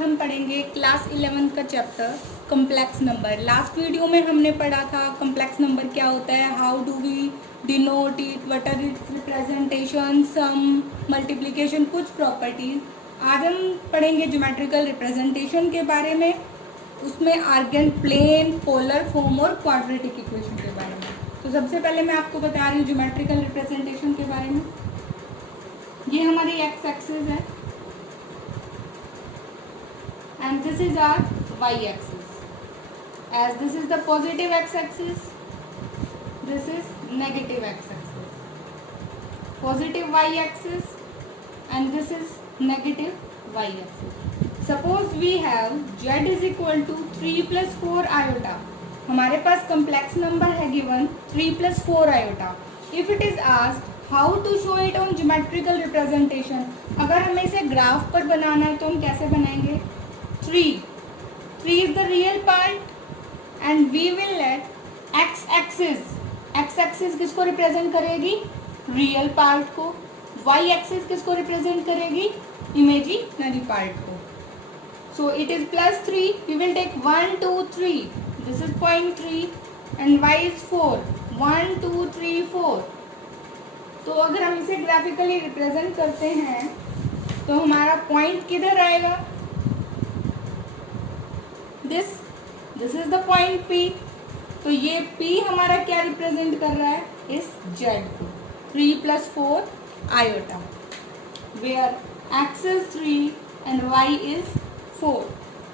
हम पढ़ेंगे class 11th का chapter complex number. Last video में हमने पढ़ा था कम्प्लेक्स नंबर क्या होता है, how do we denote it, what are its representation, sum, multiplication, कुछ प्रॉपर्टीज। आज हम पढ़ेंगे ज्योमेट्रिकल रिप्रेजेंटेशन के बारे में, उसमें आर्गन, प्लेन, पोलर फॉर्म और क्वाड्रेटिक इक्वेशन के बारे में। तो सबसे पहले मैं आपको बता रही हूँ ज्योमेट्रिकल रिप्रेजेंटेशन के बारे में। ये हमारी एक्स एक्सिस है and this is our y-axis. As this is the positive x-axis, this is negative x-axis. Positive y-axis and this is negative y-axis. Suppose we have z is equal to 3 plus 4 iota. हमारे पास complex number है given 3 plus 4 iota. If it is asked how to show it on geometrical representation, अगर हमें इसे graph पर बनाना है तो हम कैसे बनाएंगे? 3 is the real part and we will let x axis किसको रिप्रेजेंट करेगी? रियल पार्ट को। y axis किसको रिप्रेजेंट करेगी? इमेजिनरी पार्ट को। So it is plus 3, we will take 1 2 3, this is point 3 and y is 4, 1 2 3 4। तो अगर हम इसे ग्राफिकली रिप्रेजेंट करते हैं तो हमारा पॉइंट किधर आएगा? This is the point P। तो ये P हमारा क्या रिप्रेजेंट कर रहा है? इस Z को। 3 plus 4 iota where x is 3 and y is 4।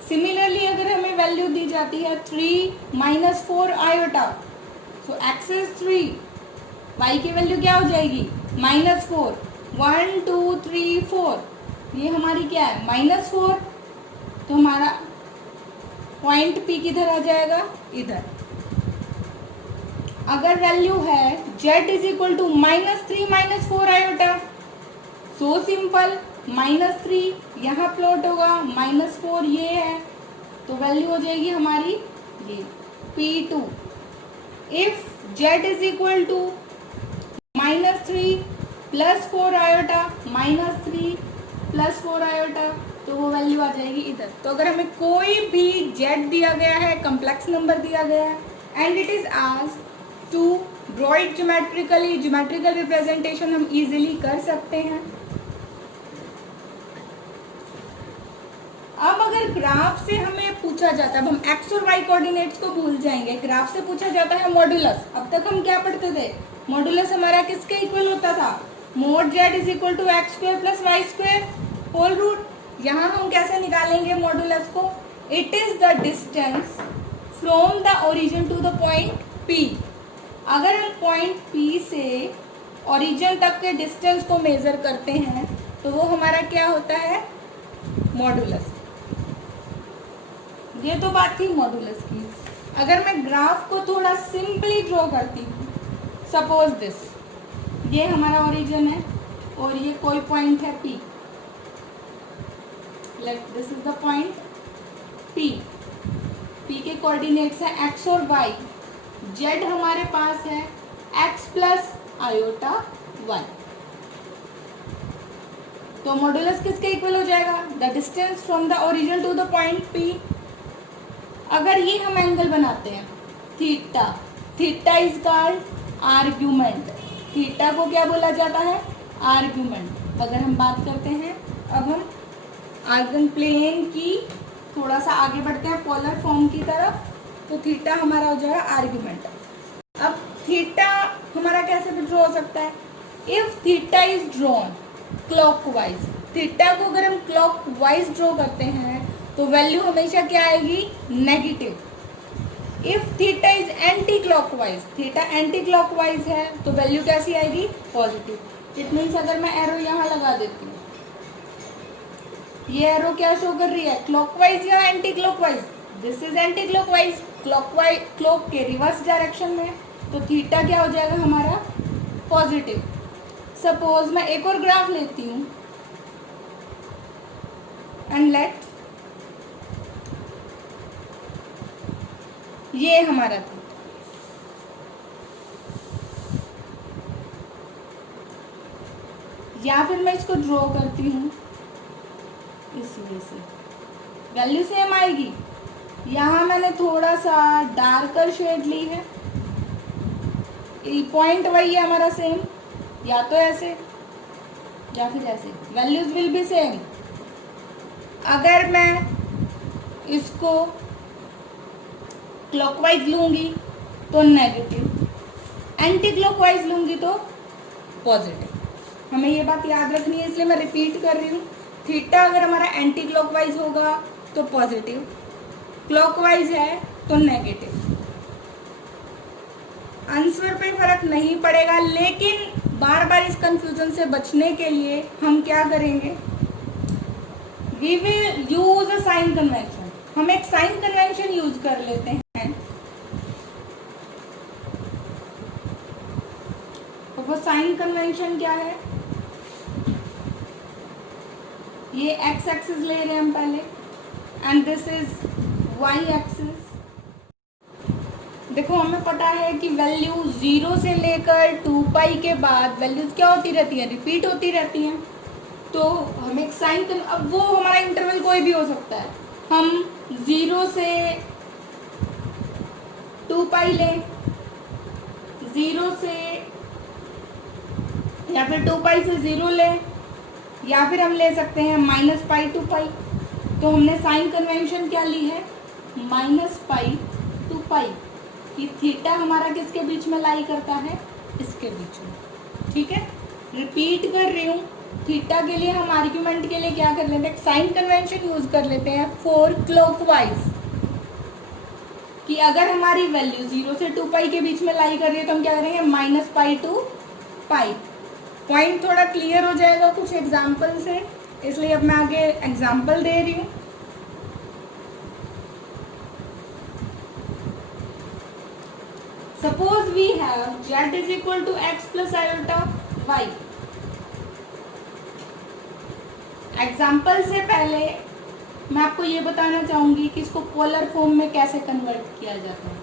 Similarly अगर हमें वैल्यू दी जाती है 3 minus 4 iota, so x is 3, y की वैल्यू क्या हो जाएगी? -4। 1 2 3 4, ये हमारी क्या है? -4। तो हमारा पॉइंट P किधर आ जाएगा? इधर। अगर वैल्यू है z is equal to -3 - 4 iota, so simple, -3 यहाँ प्लॉट होगा, -4 ये है, तो वैल्यू हो जाएगी हमारी ये P2। If z is equal to -3 + 4 iota, -3 + 4 iota, तो वो वैल्यू आ जाएगी इधर। तो अगर हमें कोई भी z दिया गया है, कम्प्लेक्स नंबर दिया गया है and it is asked to draw it geometrically, geometrical representation हम इजीली कर सकते हैं। अब अगर ग्राफ से हमें पूछा जाता है, अब हम x और y कोऑर्डिनेट्स को भूल जाएंगे, ग्राफ से पूछा जाता है मॉडुलस। अब तक हम क्या पढ़ते थे? मॉडुलस हमारा किसके इक्वल होता था? mod z is equal to x² + y² whole root. यहाँ हम कैसे निकालेंगे मॉडुलस को? It is the distance from the origin to the point P। अगर हम पॉइंट P से ओरिजिन तक के डिस्टेंस को मेजर करते हैं तो वो हमारा क्या होता है? मॉडुलस। ये तो बात थी मॉडुलस की। अगर मैं ग्राफ को थोड़ा सिंपली ड्रॉ करती हूँ, सपोज दिस, ये हमारा ओरिजिन है और ये कोई पॉइंट है P, let this is the point P। P के कोऑर्डिनेट्स है x और y, z हमारे पास है x प्लस आयोटा y। तो मॉडुलस किसके इक्वल हो जाएगा? The distance from the origin to the point P। अगर ये हम एंगल बनाते हैं theta, theta is called argument. Theta को क्या बोला जाता है? आर्ग्यूमेंट। अगर हम बात करते हैं, अब हम आर्गन प्लेन की थोड़ा सा आगे बढ़ते हैं पोलर फॉर्म की तरफ, तो थीटा हमारा हो जाएगा आर्ग्यूमेंट। अब थीटा हमारा कैसे भी ड्रॉ हो सकता है? If theta is drawn clockwise, theta को अगर हम क्लॉकवाइज ड्रॉ करते हैं तो वैल्यू हमेशा क्या आएगी? Negative. If theta is anti clockwise, theta anti clockwise है तो वैल्यू कैसी आएगी? पॉजिटिव। इट मीन्स अगर मैं एरो यहाँ लगा देती हूँ, ये एरो क्या शो कर रही है? क्लॉकवाइज या anti clockwise? This is anti clockwise, clockwise, clock के रिवर्स डायरेक्शन में, तो थीटा क्या हो जाएगा हमारा? पॉजिटिव। सपोज मैं एक और ग्राफ लेती हूँ एंड लेट, ये हमारा था, या फिर मैं इसको ड्रॉ करती हूँ इस वे से, वैल्यू सेम आएगी। यहाँ मैंने थोड़ा सा डार्कर शेड ली है, पॉइंट वही है हमारा सेम, या तो ऐसे या फिर ऐसे, वैल्यूज विल बी सेम। अगर मैं इसको क्लॉकवाइज लूंगी तो नेगेटिव, एंटी क्लॉकवाइज लूंगी तो पॉजिटिव। हमें ये बात याद रखनी है, इसलिए मैं रिपीट कर रही हूँ। थीटा अगर हमारा एंटी क्लॉकवाइज होगा तो पॉजिटिव, क्लॉकवाइज है तो नेगेटिव। आंसर पे फर्क नहीं पड़ेगा, लेकिन बार बार इस कंफ्यूजन से बचने के लिए हम क्या करेंगे, we will use a sign convention. हम एक साइन कन्वेंशन यूज कर लेते हैं। तो वो साइन कन्वेंशन क्या है, ये एक्स एक्सिस ले रहे हैं हम पहले, and this is Y axis. देखो हमें पता है कि वैल्यू 0 से लेकर 2 पाई के बाद वैल्यूज क्या होती रहती है, रिपीट होती रहती हैं। तो हम एक साइन, अब वो हमारा इंटरवल कोई भी हो सकता है, हम 0 से 2 पाई लें, 0 से या फिर 2 पाई से 0 लें, या फिर हम ले सकते हैं -पाई टू पाई। तो हमने साइन कन्वेंशन क्या ली है, -पाई टू पाई। कि थीटा हमारा किसके बीच में लाई करता है, इसके बीच में। ठीक है, रिपीट कर रही हूँ, थीटा के लिए हम आर्ग्यूमेंट के लिए क्या कर लेते हैं, साइन कन्वेंशन यूज कर लेते हैं फॉर क्लॉकवाइज। कि अगर हमारी वैल्यू 0 से 2 पाई के बीच में लाई कर रही है तो हम क्या करेंगे, -पाई टू पाई। पॉइंट थोड़ा क्लियर हो जाएगा कुछ एग्जाम्पल से, इसलिए अब मैं आगे एग्जाम्पल दे रही हूँ। Suppose we have z is equal to x plus iota y. Example से पहले मैं आपको ये बताना चाहूँगी कि इसको पोलर फॉर्म में कैसे कन्वर्ट किया जाता है,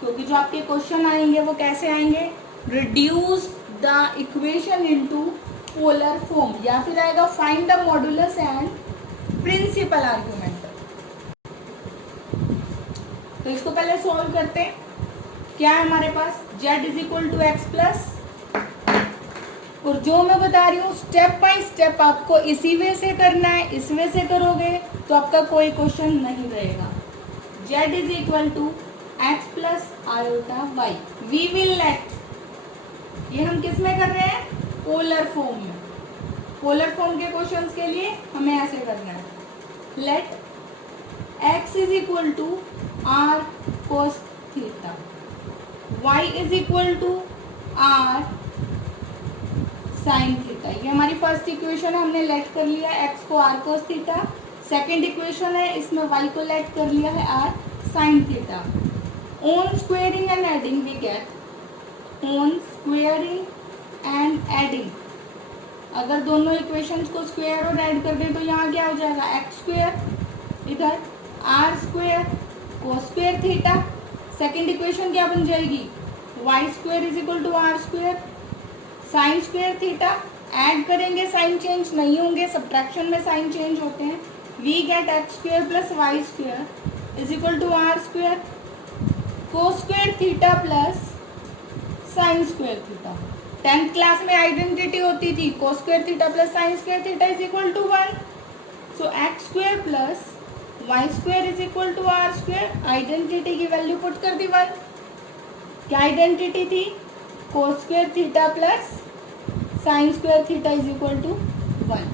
क्योंकि जो आपके क्वेश्चन आएंगे वो कैसे आएंगे, reduce the equation into polar form, या फिर आएगा find the modulus and principal argument. तो इसको पहले सॉल्व करते हैं। क्या है हमारे पास, z is equal to X plus, और जो मैं बता रही हूँ स्टेप बाय स्टेप आपको इसी वे से करना है, इस वे से करोगे तो आपका कोई क्वेश्चन नहीं रहेगा। z is equal to X plus iota Y, we will let, ये हम किस में कर रहे हैं, पोलर फॉर्म में। पोलर फॉर्म के क्वेश्चंस के लिए हमें ऐसे करना है, let x is equal to r cos theta, y is equal to r sine theta. ये हमारी फर्स्ट इक्वेशन है, हमने लेट कर लिया x को r cos theta. Second equation है, इसमें y को लेट कर लिया है r sine theta. On squaring and adding we get, on squaring and adding, अगर दोनों इक्वेशंस को स्क्वायर और ऐड कर दें तो यहाँ क्या हो जाएगा, एक्स स्क्वेयर, इधर r square cos square theta. Second equation क्या बन जाएगी, y square is equal to r square sine square theta. Add करेंगे साइन चेंज नहीं होंगे, सब्ट्रैक्शन में साइन चेंज होते हैं। We get x square plus y square is equal to r square cos square theta plus sine square theta. 10th class में identity होती थी cos square theta plus sine square theta is equal to 1। So x square plus y square is equal to r square, identity की value put कर दी 1। क्या identity थी, cos square theta plus sine square theta is equal to 1।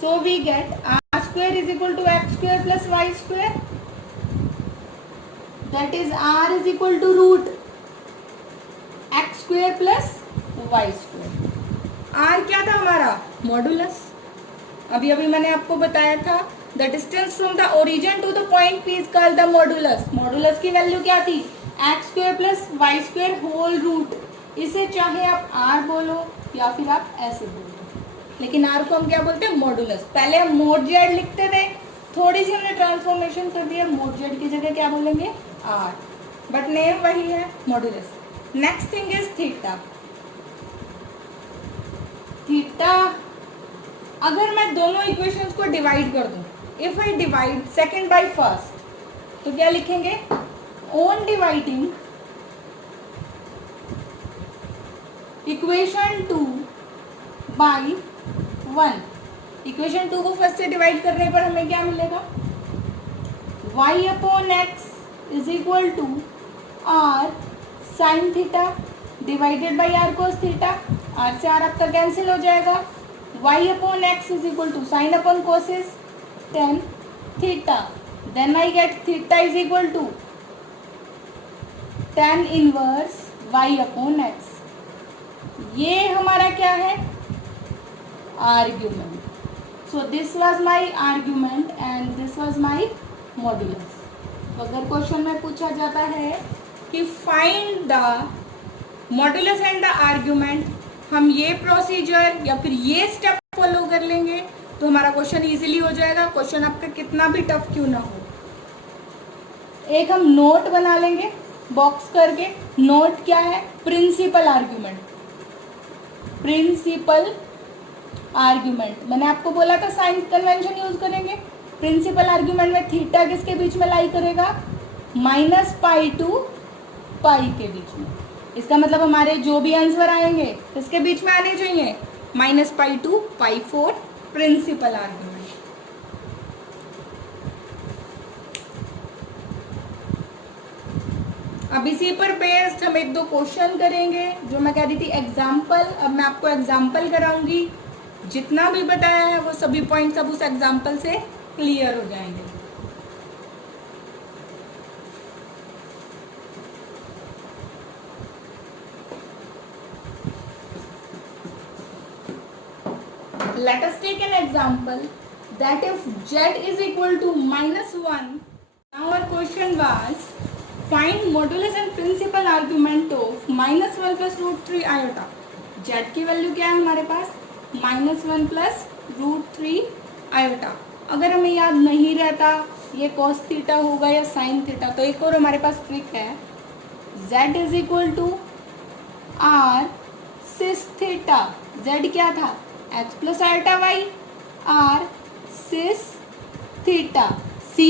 So we get r square is equal to x square plus y square, that is r is equal to root x square plus y square. R क्या था हमारा, modulus. अभी अभी मैंने आपको बताया था the distance from the origin to the point P is called the modulus. Modulus की वैल्यू क्या थी, x square plus y square whole root. इसे चाहे आप आर बोलो या फिर आप ऐसे बोलो, लेकिन आर को हम क्या बोलते हैं, मॉडुलस। पहले हम मोड जेड लिखते थे, थोड़ी सी हमने ट्रांसफॉर्मेशन कर दिया, मोड जेड की जगह क्या बोलेंगे, आर, बट नेम वही है, modulus. Next thing is theta. Theta अगर मैं दोनों इक्वेशंस को डिवाइड कर दूं, if I divide second by first, तो क्या लिखेंगे, on dividing equation 2 by 1, equation 2 को फर्स्ट से डिवाइड करने पर हमें क्या मिलेगा, y upon X is equal to R sine theta divided by R cos theta, R से आर आपका कैंसिल हो जाएगा, y upon X is equal to sine upon cos tan theta, then I get theta is equal to tan inverse y upon X. ये हमारा क्या है, argument. So this was my argument and this was my modulus. तो अगर question में पूछा जाता है कि find the modulus and the argument, हम ये प्रोसीजर या फिर ये स्टेप फॉलो कर लेंगे तो हमारा क्वेश्चन इजीली हो जाएगा, क्वेश्चन आपका कितना भी टफ क्यों ना हो। एक हम नोट बना लेंगे बॉक्स करके, नोट क्या है, प्रिंसिपल आर्ग्यूमेंट, प्रिंसिपल आर्ग्यूमेंट। मैंने आपको बोला था साइन कन्वेंशन यूज करेंगे। प्रिंसिपल आर्ग्यूमेंट में थीटा किसके बीच में लाई करेगा, -पाई टू पाई के बीच में। इसका मतलब हमारे जो भी आंसर आएंगे किसके बीच में आने चाहिए, -pi to pi for principal argument. अब इसी पर बेस्ड हम एक दो क्वेश्चन करेंगे, जो मैं कह रही थी एग्जाम्पल। अब मैं आपको एग्जाम्पल कराऊंगी, जितना भी बताया है वो सभी पॉइंट्स अब उस एग्जाम्पल से क्लियर हो जाएंगे। Let us take an example that if z is equal to -1, now our question was find modulus and principal argument of -1 plus √3 iota। z की वैल्यू क्या है हमारे पास, -1 प्लस √3 आयोटा। अगर हमें याद नहीं रहता ये cos थीटा होगा या sin थीटा, तो एक और हमारे पास ट्रिक है, z is equal to r cis theta. z क्या था, x plus iota y, r cis theta, c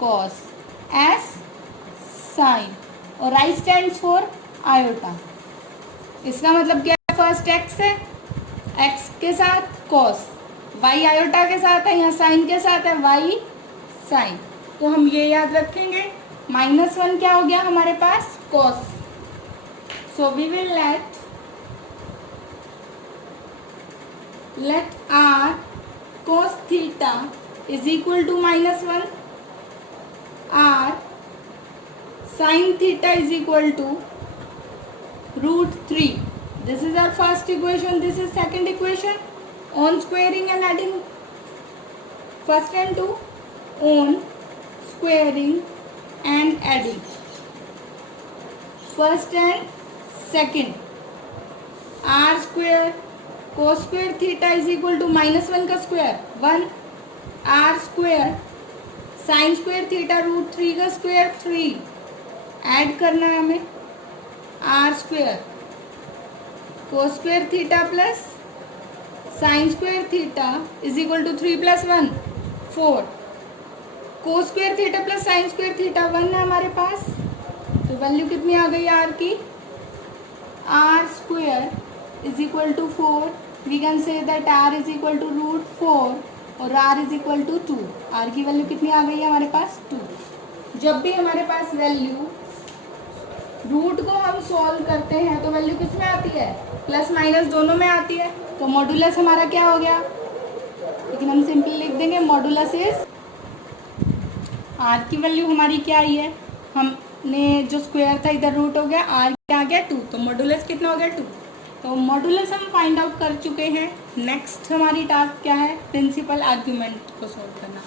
cos, s sin और I स्टैंड्स फॉर आयोटा। इसका मतलब क्या है, फर्स्ट x है, x के साथ cos, y आयोटा के साथ है, यहाँ sin के साथ है, y sin। तो हम ये याद रखेंगे, -1 क्या हो गया हमारे पास, cos। So we will let r cos theta is equal to -1, r sin theta is equal to √3। This is our first equation, this is second equation, on squaring and adding first and two, on squaring and adding first and second, r square cos square theta is equal to -1 का square 1, r square sin square theta √3 का square 3, add करना है हमें r square cos square theta plus sin square theta is equal to 3 + 1 4, cos square theta plus sin square theta 1 है हमारे पास। तो value कितनी आ गई r की, r square is equal to 4, we can say that r is equal to √4 और r is equal to 2। r की value कितनी आ गई है हमारे पास, 2। जब भी हमारे पास वैल्यू रूट को हम सॉल्व करते हैं तो वैल्यू किस में आती है, प्लस माइनस दोनों में आती है। तो मॉडुलस हमारा क्या हो गया, लेकिन हम सिंपली लिख देंगे मॉडुलस इज, r की वैल्यू हमारी क्या आई है, हमने जो स्क्वायर था इधर रूट हो गया, r क्या आ गया 2, तो मॉडुलस कितना हो गया 2। तो मॉडुलस हम फाइंड आउट कर चुके हैं। नेक्स्ट हमारी टास्क क्या है, प्रिंसिपल आर्ग्यूमेंट को सॉल्व करना।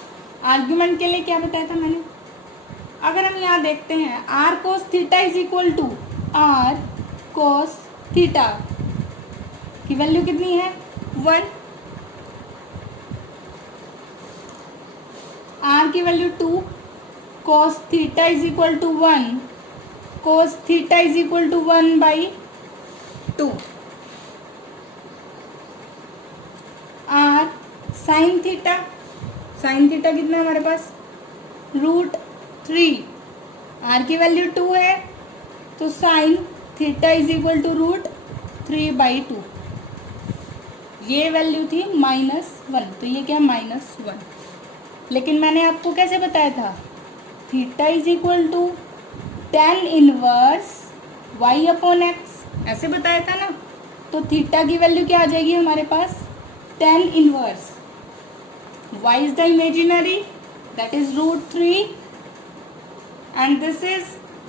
आर्ग्यूमेंट के लिए क्या बताया था मैंने, अगर हम यहाँ देखते हैं r cos theta is equal to r cos theta की वैल्यू कितनी है 1, r की value 2, cos theta is equal to 1, cos theta is equal to 1/2, r sin theta, sine theta कितना है हमारे पास, √3। आर की वैल्यू 2 है तो sine theta is equal to √3/2। ये वैल्यू थी -1, तो ये क्या है -1। लेकिन मैंने आपको कैसे बताया था, theta is equal to tan inverse y/x, ऐसे बताया था ना। तो थीटा की वैल्यू क्या आ जाएगी हमारे पास, tan inverse y is the imaginary, that is √3 and this is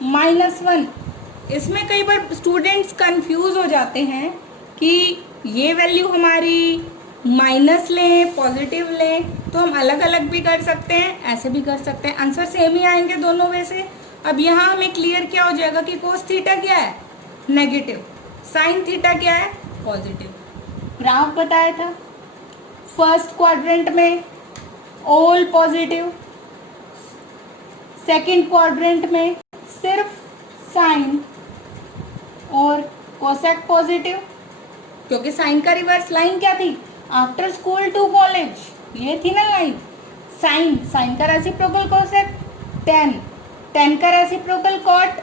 -1। इसमें कई बार स्टूडेंट्स कंफ्यूज हो जाते हैं कि ये वैल्यू हमारी माइनस लें पॉजिटिव लें, तो हम अलग अलग भी कर सकते हैं, ऐसे भी कर सकते हैं, आंसर सेम ही आएंगे दोनों में से। अब यहाँ हमें क्लियर क्या हो जाएगा कि कोस थीटा क्या है, नेगेटिव, साइन थीटा क्या है, पॉजिटिव। ग्राफ बताया था, फर्स्ट क्वाड्रेंट में ऑल पॉजिटिव, सेकंड क्वाड्रेंट में सिर्फ साइन और कोसेक पॉजिटिव, क्योंकि साइन का रिवर्स लाइन क्या थी, आफ्टर स्कूल टू कॉलेज, ये थी ना लाइन। साइन का रेसिप्रोकल कोसेक, टेन का रेसिप्रोकल कॉट,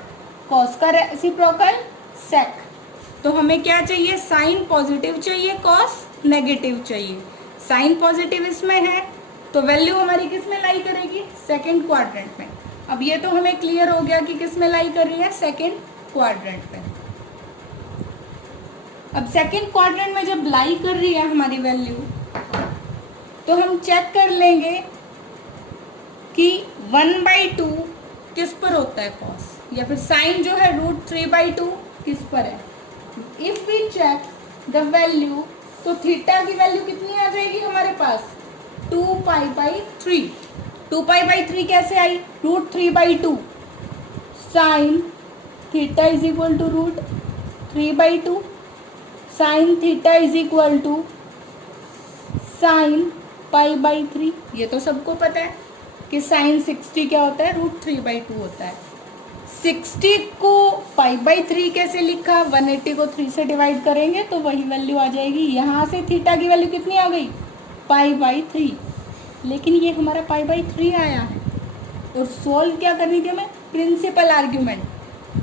कॉस का रेसिप्रोकल सेक। तो हमें क्या चाहिए, साइन पॉजिटिव चाहिए, कॉस नेगेटिव चाहिए। साइन पॉजिटिव इसमें है तो वैल्यू हमारी किस में लाई करेगी, सेकंड क्वाड्रेंट में। अब ये तो हमें क्लियर हो गया कि किस में लाई कर रही है, सेकंड क्वाड्रेंट में। अब सेकंड क्वाड्रेंट में जब लाई कर रही है हमारी वैल्यू, तो हम चेक कर लेंगे कि 1/2 किस पर होता है कॉस, या फिर साइन जो है √3/2 किस पर है। If we check the value, तो थीटा की वैल्यू कितनी आ जाएगी हमारे पास, 2π/3। 2π/3 कैसे आई, √3/2, sine theta is equal to √3/2, sine theta is equal to sine π/3। ये तो सबको पता है कि साइन 60 क्या होता है, √3/2 होता है। 60 को π/3 कैसे लिखा, 180 को 3 से डिवाइड करेंगे तो वही वैल्यू आ जाएगी। यहाँ से थीटा की वैल्यू कितनी आ गई, π/3। लेकिन ये हमारा π/3 आया है, और सोल्व क्या करनी थी हमें, प्रिंसिपल आर्ग्यूमेंट।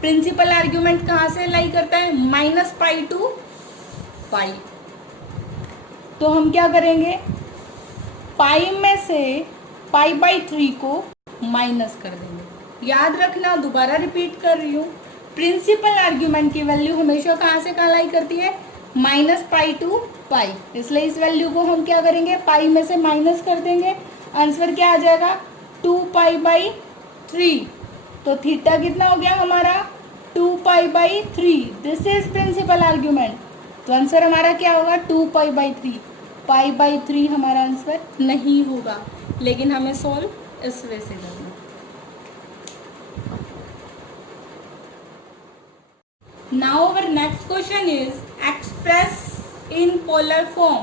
प्रिंसिपल आर्ग्यूमेंट कहाँ से लाई करता है, -π to π। तो हम क्या करेंगे, पाई में से π/3 को माइनस कर देंगे। याद रखना, दोबारा रिपीट कर रही हूँ, प्रिंसिपल आर्ग्यूमेंट की वैल्यू हमेशा कहाँ से कहाँ लाई करती है, -π to π। इसलिए इस वैल्यू को हम क्या करेंगे, पाई में से माइनस कर देंगे। आंसर क्या आ जाएगा, 2π/3। तो थीटा कितना हो गया हमारा, 2π/3। This is principal argument. तो आंसर हमारा क्या होगा, 2π/3। π/3 हमारा आंसर नहीं होगा, लेकिन हमें सॉल्व इस वे से करना। Now our next question is express in polar form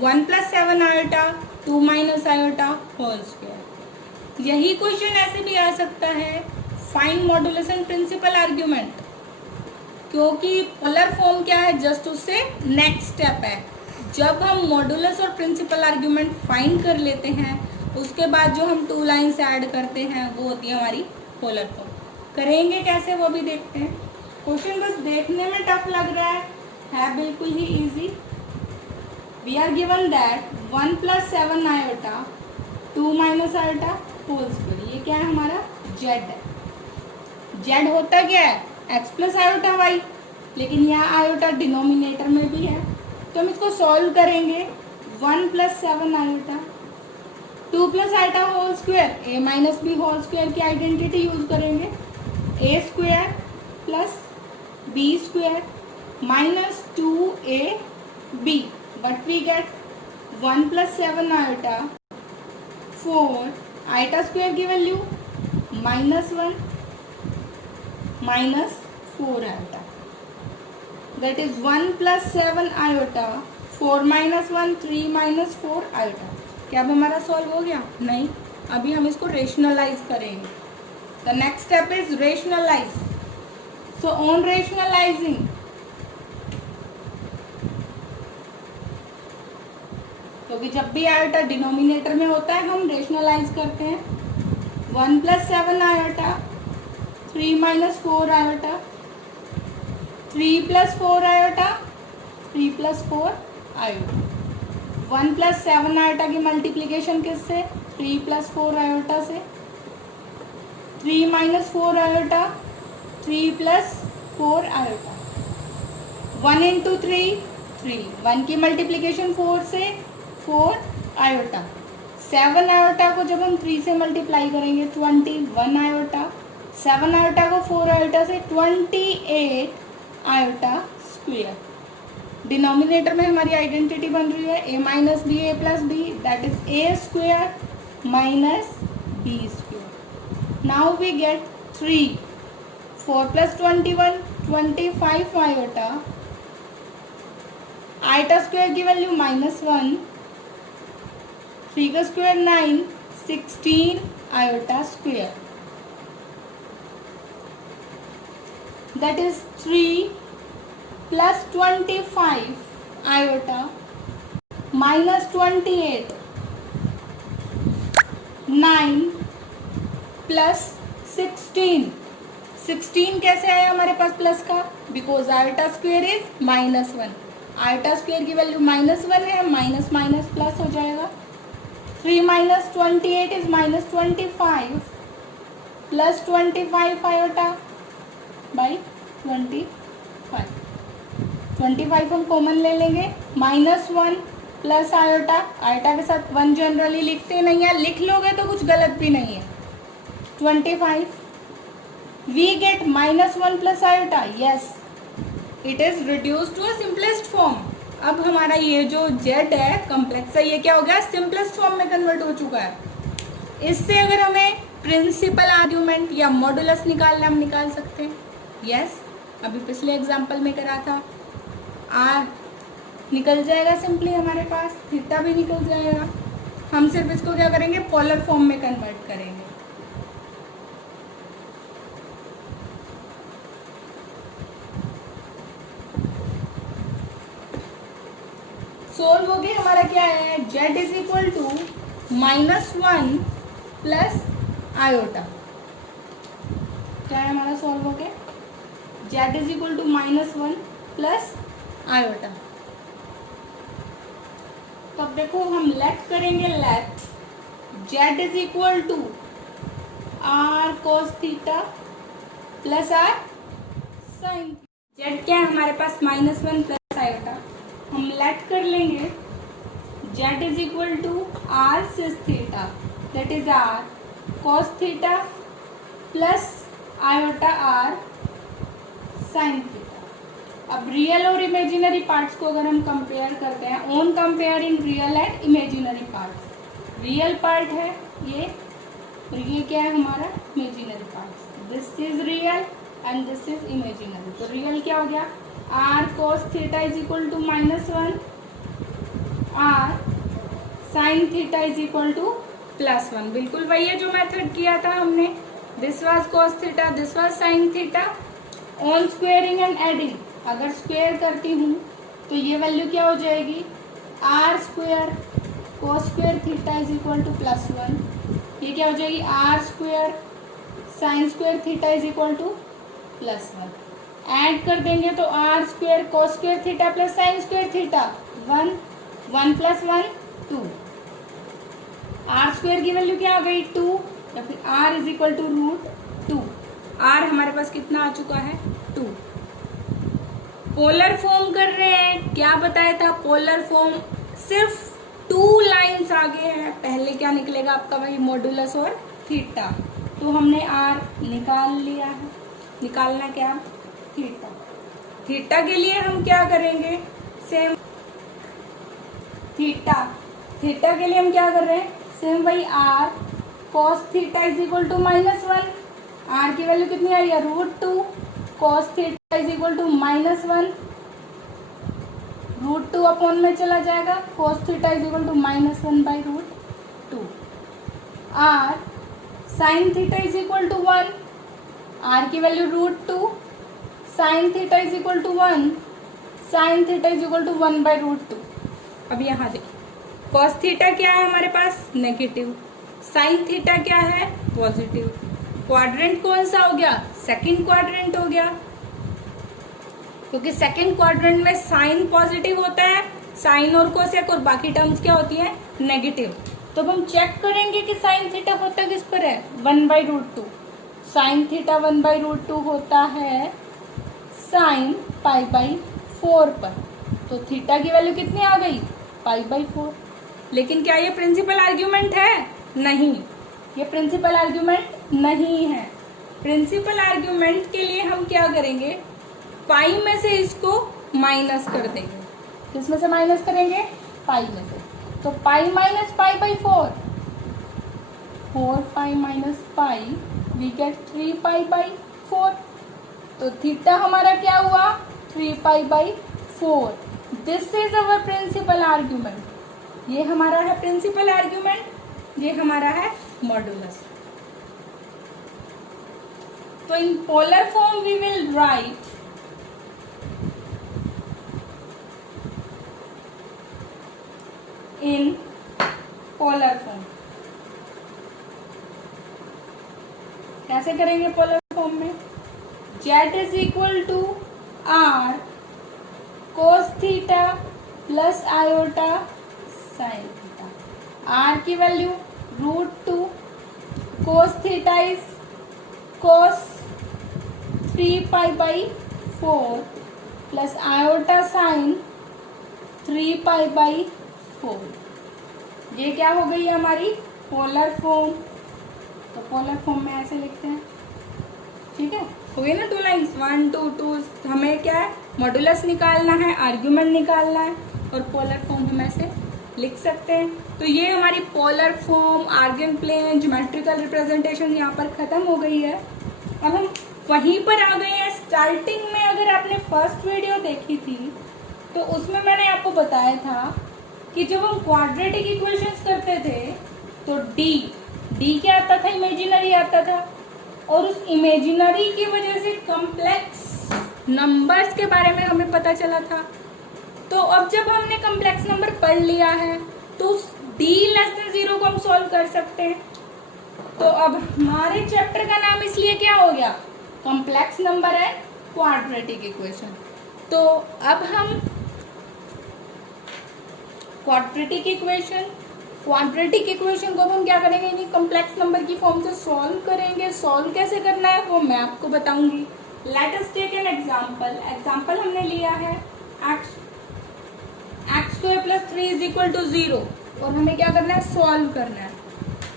1 + 7 iota 2 - iota whole square. यही क्वेश्चन ऐसे भी आ सकता है, फाइंड मॉड्यूलेशन प्रिंसिपल आर्ग्यूमेंट, क्योंकि पोलर फॉर्म क्या है, जस्ट उससे नेक्स्ट स्टेप है। जब हम मॉड्यूलस और प्रिंसिपल आर्ग्यूमेंट फाइंड कर लेते हैं, उसके बाद जो हम 2 लाइन्स ऐड करते हैं वो होती है हमारी पोलर फॉर्म। करेंगे कैसे वो भी देखते हैं। क्वेश्चन बस देखने में टफ लग रहा है बिल्कुल ही easy. We are given that 1 + 7 iota 2 - iota whole square. ये क्या है हमारा, जेड है। जेड होता क्या है, x + iota y, लेकिन यहाँ आयोटा डिनोमिनेटर में भी है, तो हम इसको सॉल्व करेंगे। 1 + 7 iota 2 + iota whole square, a - b whole square की आइडेंटिटी यूज करेंगे, a² + b² - 2ab, but we get 1 + 7 iota 4 iota square की value -1 - 4 iota, that is 1 + 7 iota 4 - 1 3 - 4 iota। क्या अब हमारा सॉल्व हो गया, नहीं, अभी हम इसको रेशनलाइज करेंगे। The next step is rationalise. So on rationalising, क्योंकि जब भी आयोटा डिनोमिनेटर में होता है हम रेशनलाइज करते हैं. 1 + 7 iota, 3 - 4 iota, 3 + 4 iota, 3 + 4 iota. 1 + 7 iota की मल्टीप्लीकेशन किससे? 3 + 4 आयोटा से. 3 - 4 आयोटा, 3 + 4 आयोटा. 1 × 3 3. 1 की मल्टीप्लीकेशन 4 से 4 आयोटा. 7 आयोटा को जब हम 3 से मल्टीप्लाई करेंगे 21 आयोटा. 7 आयोटा को 4 आयोटा से 28 आयोटा स्क्वायर. डिनोमिनेटर में हमारी आइडेंटिटी बन रही है a - b a + b, that is a square minus b square. Now we get 3. 4 + 21 25 iota. Iota square की वैल्यू -1. 3 का square 9, 16 iota square. That is 3 + 25 iota -28. 9 + 16. 16 कैसे आया हमारे पास प्लस का? Because iota square is -1. Iota square की value -1 है, minus minus plus हो जाएगा. 3 - 28 इज -25 + 25 आयोटा बाई 25. 25 हम कॉमन ले लेंगे. -1 प्लस आयोटा. आयोटा के साथ 1 जनरली लिखते नहीं है, लिख लोगे तो कुछ गलत भी नहीं है. 25. We get -1 plus iota. Yes, it is reduce to a simplest form. अब हमारा ये जो z है कॉम्प्लेक्स है, ये क्या हो गया? सिंपलेस्ट फॉर्म में कन्वर्ट हो चुका है. इससे अगर हमें प्रिंसिपल आर्ग्यूमेंट या मॉडुलस निकालना, हम निकाल सकते हैं. यस, अभी पिछले एग्जाम्पल में करा था. r निकल जाएगा सिंपली हमारे पास, थीटा भी निकल जाएगा. हम सिर्फ इसको क्या करेंगे? पोलर फॉर्म में कन्वर्ट करेंगे. सोल्व हो गया. हमारा क्या है? z = -1 plus iota. क्या है हमारा? सोल्व हो गया. z = -1 plus iota. तो अब देखो हम लेट करेंगे. Let z = r cos theta plus r sin. z क्या है हमारे पास? -1 प्लस आयोटा. हम लेट कर लेंगे z = r sin theta, that is r cos theta plus iota r sin theta. अब रियल और इमेजिनरी पार्ट्स को अगर हम कंपेयर करते हैं, on comparing real and imaginary parts. Real part है ये, और ये क्या है हमारा? Imaginary part. This is real and this is imaginary. तो रियल क्या हो गया? r cos theta = -1, r sin theta = +1. बिल्कुल वही है जो मेथड किया था हमने. This was cos theta, this was sin theta. On squaring and adding, अगर स्क्वेयर करती हूँ तो ये वैल्यू क्या हो जाएगी? r square cos square theta = +1. ये क्या हो जाएगी? r square sin square theta = +1. Add कर देंगे तो r square cos square theta plus sin square theta 1. 1 + 1 2. r square की वैल्यू क्या आ गई? 2, या फिर r = √2. r हमारे पास कितना आ चुका है? 2. पोलर फॉर्म कर रहे हैं. क्या बताया था? पोलर फॉर्म सिर्फ 2 लाइन्स आगे है. पहले क्या निकलेगा आपका? वही मॉडुलस और थीटा. तो हमने r निकाल लिया है. निकालना क्या? थीटा. थीटा के लिए हम क्या करेंगे? सेम. थीटा के लिए हम क्या कर रहे हैं? सेम वही r cos थीटा = -1. r की वैल्यू कितनी आई है? √2. cos theta = -1. √2 अपॉन में चला जाएगा. cos theta = -1/√2. r sin theta = 1. r की value √2. sin theta = 1. sin theta = 1/√2. अब यहाँ देखिए कॉस थीटा क्या है हमारे पास, नेगेटिव। साइन थीटा क्या है, पॉजिटिव। क्वाड्रेंट कौन सा हो गया, सेकंड क्वाड्रेंट हो गया, क्योंकि सेकंड क्वाड्रेंट में साइन पॉजिटिव होता है, साइन और कोसेक और बाकी टर्म्स क्या होती है, नेगेटिव। तो हम चेक करेंगे कि साइन थीटा होता किस पर है, 1/√2। साइन थीटा 1/√2 होता है साइन π/4 पर। तो थीटा की वैल्यू कितनी आ गई, π/4। लेकिन क्या ये प्रिंसिपल आर्ग्यूमेंट है, नहीं, ये प्रिंसिपल आर्ग्यूमेंट नहीं है। प्रिंसिपल आर्ग्यूमेंट के लिए हम क्या करेंगे, पाई में से इसको माइनस कर देंगे। किस में से माइनस करेंगे, पाई में से। तो pi minus π/4, 4π minus pi, we get 3π/4। तो थीटा हमारा क्या हुआ, 3π/4। This is our principal argument. ये हमारा है प्रिंसिपल आर्ग्यूमेंट, ये हमारा है मॉडुलस। तो in polar form we will write in polar form. कैसे करेंगे पोलर फॉर्म में, z is equal to r cos theta plus iota sine theta. r की value √2, cos theta is cos 3π/4 plus iota sine 3π/4। ये क्या हो गई है हमारी पोलर फॉर्म। तो पोलर फॉर्म में ऐसे लिखते हैं, ठीक है, हो गई ना 2 लाइन्स, 1 2 2। हमें क्या है, मॉडुलस निकालना है, आर्ग्यूमेंट निकालना है, और पोलर फॉर्म हम ऐसे लिख सकते हैं। तो ये हमारी polar form, Argand plane, geometrical representation यहाँ पर खत्म हो गई है। अब हम वहीं पर आ गए हैं स्टार्टिंग में। अगर आपने फर्स्ट वीडियो देखी थी तो उसमें मैंने आपको बताया था कि जब हम क्वाड्रेटिक इक्वेशंस करते थे तो डी क्या आता था, इमेजिनरी आता था, और उस इमेजिनरी की वजह से कॉम्प्लेक्स नंबर्स के बारे में हमें पता चला था। तो अब जब हमने कॉम्प्लेक्स नंबर पढ़ लिया है तो उस d<0 को हम सॉल्व कर सकते हैं। तो अब हमारे चैप्टर का नाम इसलिए क्या हो गया, कॉम्प्लेक्स नंबर है क्वाड्रेटिक इक्वेशन। तो अब हम क्वाड्रेटिक इक्वेशन को हम क्या करेंगे, इन्हीं कॉम्प्लेक्स नंबर की फॉर्म से सॉल्व करेंगे। सॉल्व कैसे करना है वो मैं आपको बताऊंगी। Let us take an example हमने लिया है x² + 3 = 0, और हमें क्या करना है, सॉल्व करना है।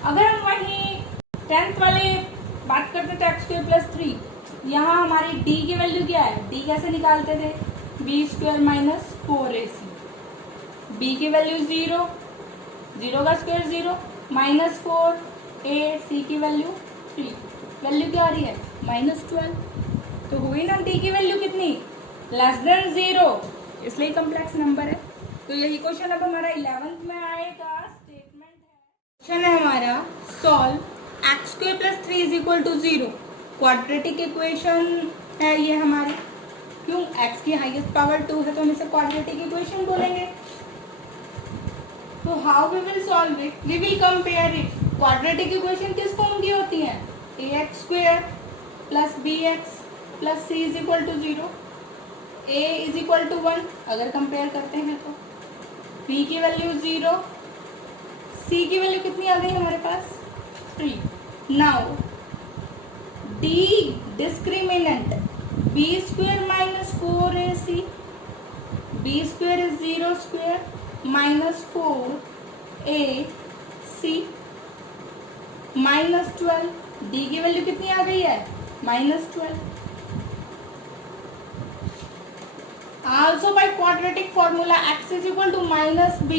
अगर हम वहीं 10th वाले बात करते थे x² + 3, यहाँ हमारी d की वैल्यू क्या है, d कैसे निकालते थे, b² - 4ac। b की वैल्यू 0, 0 का स्क्वायर 0, -4, ac की वैल्यू 3, वैल्यू क्या आ रही है, -12। तो हुई ना d की वैल्यू कितनी, <0, इसलिए कॉम्प्लेक्स नंबर है। तो यही क्वेश्चन अब हमारा 11th में आएगा। स्टेटमेंट है, क्वेश्चन है हमारा, सॉल्व x² + 3 = 0। क्वाड्रेटिक इक्वेशन है ये हमारी, क्यों, x की हाईएस्ट पावर 2 है तो हम इसे क्वाड्रेटिक इक्वेशन बोलेंगे। तो how we will solve it, we will compare it. Quadratic equation किस फॉर्म की होती है, ax² + bx + c = 0, a = 1 अगर कंपेयर करते हैं तो, b की वैल्यू 0, c की वैल्यू कितनी आ गई हमारे पास, 3। Now d discriminant b² - 4ac, b² is 0² -4ac -12, d की वैल्यू कितनी आ गई है, -12। Also by quadratic formula x is equal to -b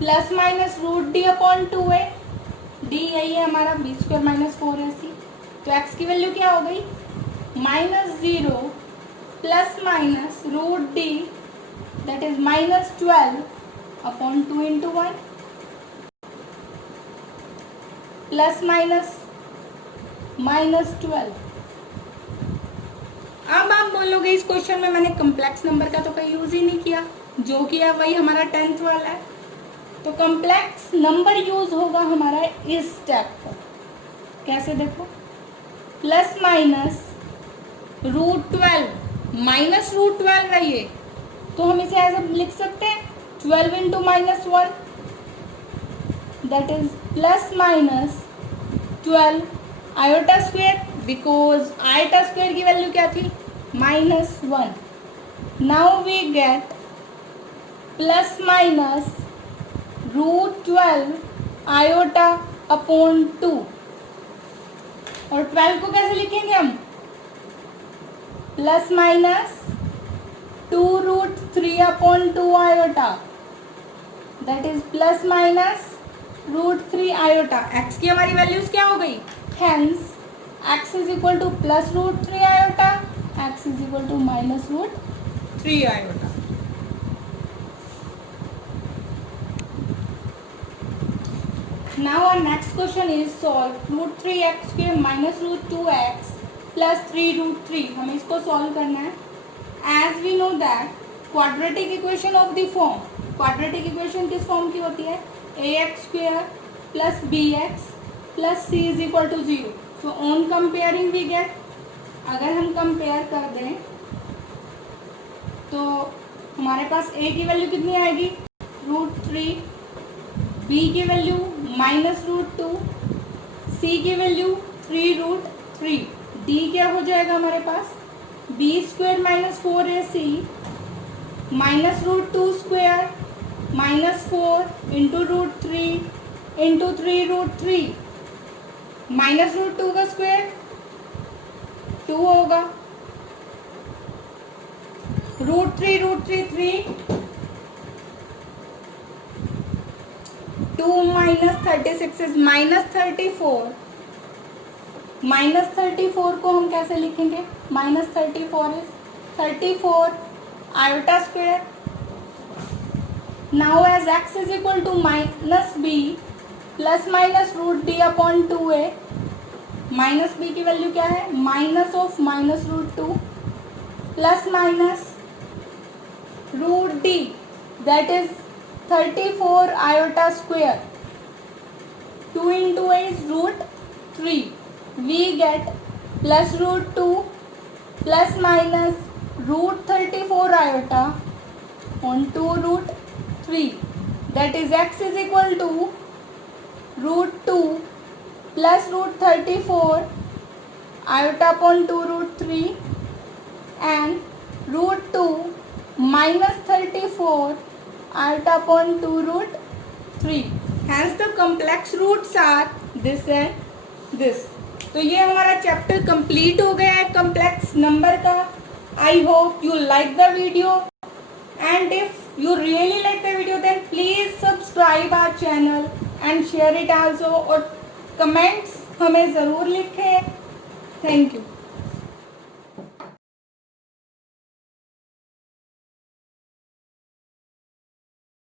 ± √d/2a। d यही है हमारा, b² - 4ac। तो x की वैल्यू क्या हो गई, -0 ± √d, that is -12/2 × 1 ±-12। अब आप बोलोगे इस क्वेश्चन में मैंने कॉम्प्लेक्स नंबर का तो कोई यूज ही नहीं किया, जो किया वही हमारा 10th वाला है। तो कॉम्प्लेक्स नंबर यूज होगा हमारा इस स्टेप पर। कैसे देखो, प्लस माइनस √12 माइनस √12 है ये, तो हम इसे ऐसे लिख सकते हैं 12 into -1, that is plus minus 12 iota square, because iota square की वैल्यू क्या थी -1। Now we get plus minus √12 iota upon 2, और 12 को कैसे लिखेंगे हम, plus minus 2√3 upon 2 iota, that is plus minus √3 iota. X की हमारी वैल्यूज क्या हो गई, hence x is equal to plus √3 iota, x is equal to minus √3 iota. Now our next question is solve √3x square minus √2x plus 3√3। हमें इसको solve करना है। As we know that quadratic equation of the form, quadratic equation किस form की होती है, ax square plus bx plus c is equal to 0। So on comparing we get, अगर हम कंपेयर कर दें तो हमारे पास a की वैल्यू कितनी आएगी √3, b की वैल्यू -√2, c की वैल्यू 3√3, d क्या हो जाएगा हमारे पास b² - 4ac -√2² -4 इंटू √3 इंटू 3√3, -√2 का स्क्वायर 2 होगा, √3 3, 2 - 36 इज -34, -34 को हम कैसे लिखेंगे, -34 is 34 iota square. Now as x is equal to -b plus minus √d upon 2a, minus b की वैल्यू क्या है, minus of -√2 plus minus √d, that is 34 iota square, 2 into a is √3, we get plus √2 plus minus √34 iota on 2√3, that is x is equal to √2 plus √34 iota upon 2√3 and √2 minus 34 iota upon 2√3, hence the complex roots are this and this। तो ये हमारा chapter complete हो गया है complex number का। I hope you like the video, and if you really like the video then please subscribe our channel and share it also, और comments हमें ज़रूर लिखें। Thank you.